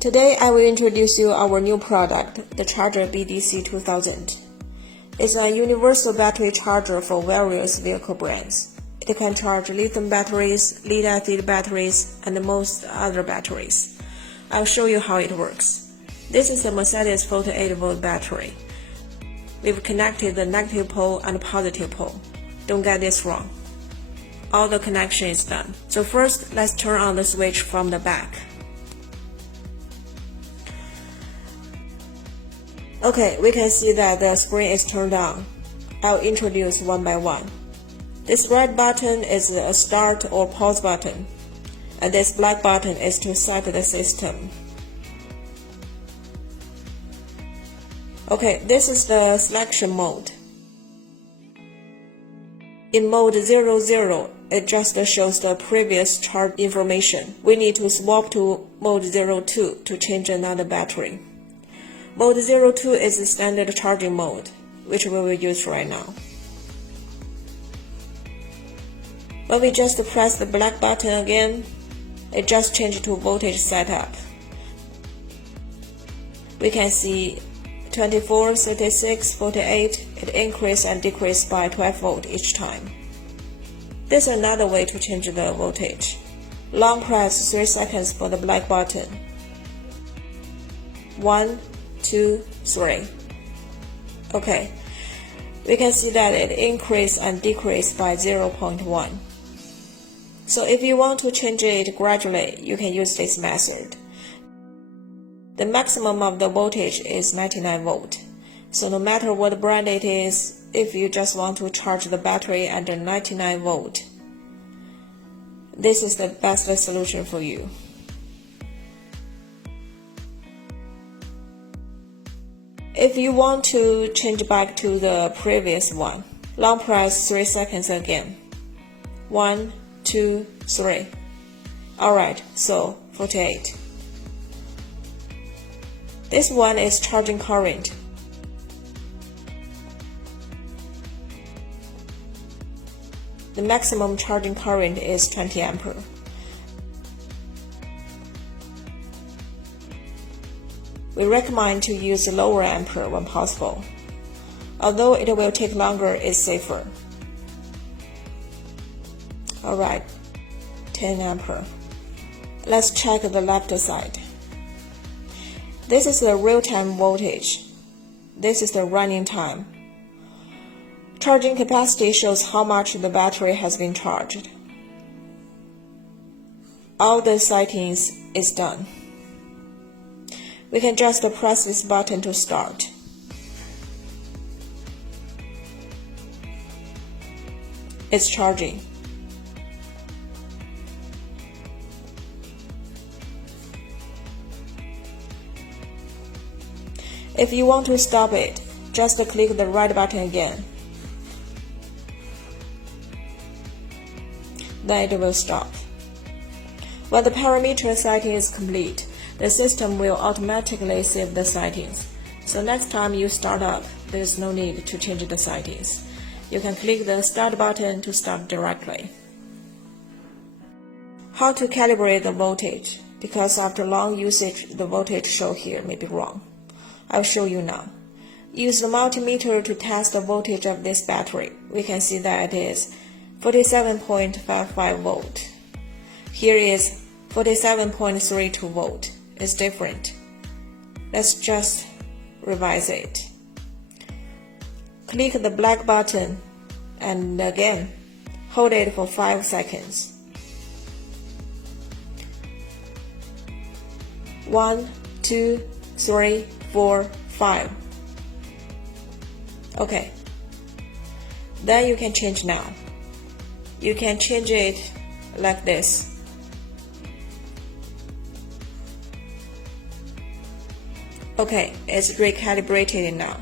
Today I will introduce you our new product, the charger BDC2000. It's a universal battery charger for various vehicle brands. It can charge lithium batteries, lead-acid batteries, and most other batteries. I'll show you how it works. This is a Mercedes 48-volt battery. We've connected the negative pole and positive pole. Don't get this wrong. All the connection is done. So first, let's turn on the switch from the back. Okay, we can see that the screen is turned on. I'll introduce one by one. This red button is a start or pause button, and this black button is to set the system. Okay, this is the selection mode. In mode 00, it just shows the previous charge information. We need to swap to mode 02 to change another battery. Mode 02 is the standard charging mode, which we will use right now. When we just press the black button again, it just changed to voltage setup. We can see 24, 36, 48, it increase and decrease by 12 volt each time. This is another way to change the voltage. Long press 3 seconds for the black button. 1, 2, 3. Okay, we can see that it increased and decreased by 0.1. So if you want to change it gradually, you can use this method. The maximum of the voltage is 99 volt. So no matter what brand it is, if you just want to charge the battery at 99 volt, this is the best solution for you. If you want to change back to the previous one, long press 3 seconds again. 1, 2, 3. Alright, so 48. This one is charging current. The maximum charging current is 20 ampere. We recommend to use lower ampere when possible. Although it will take longer, it's safer. Alright, 10 ampere. Let's check the left side. This is the real-time voltage. This is the running time. Charging capacity shows how much the battery has been charged. All the settings is done. We can just press this button to start. It's charging. If you want to stop it, just click the red button again. Then it will stop. When the parameter setting is complete, the system will automatically save the settings. So next time you start up, there is no need to change the settings. You can click the start button to start directly. How to calibrate the voltage? Because after long usage, the voltage shown here may be wrong. I'll show you now. Use the multimeter to test the voltage of this battery. We can see that it is 47.55 volt. Here is 47.32 volt. It's different. Let's just revise it. Click the black button and again, hold it for 5 seconds. 1, 2, 3, 4, 5. Okay. Then you can change now. You can change it like this. Okay, it's recalibrated now.